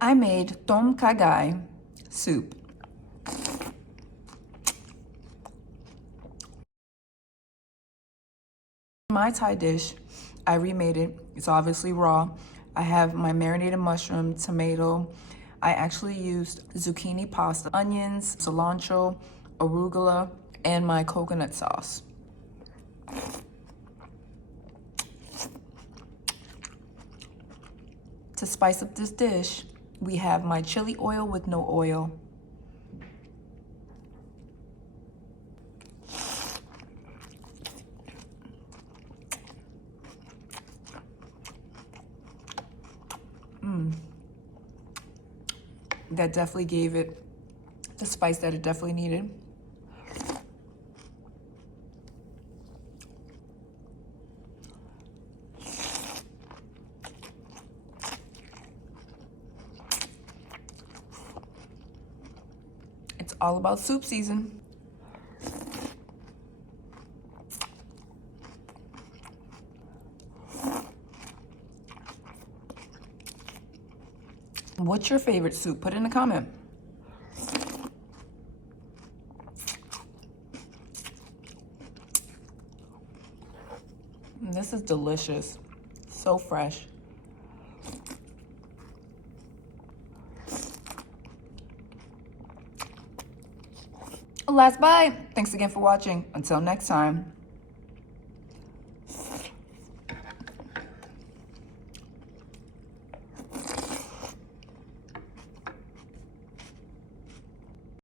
I made Kha Gai soup. My Thai dish, I remade it. It's obviously raw. I have my marinated mushroom, tomato. I actually used zucchini pasta, onions, cilantro, arugula, and my coconut sauce. To spice up this dish, we have my chili oil with no oil. That definitely gave it the spice that it definitely needed. It's all about soup season. What's your favorite soup? Put it in a comment. This is delicious. So fresh. Last bite. Thanks again for watching. Until next time.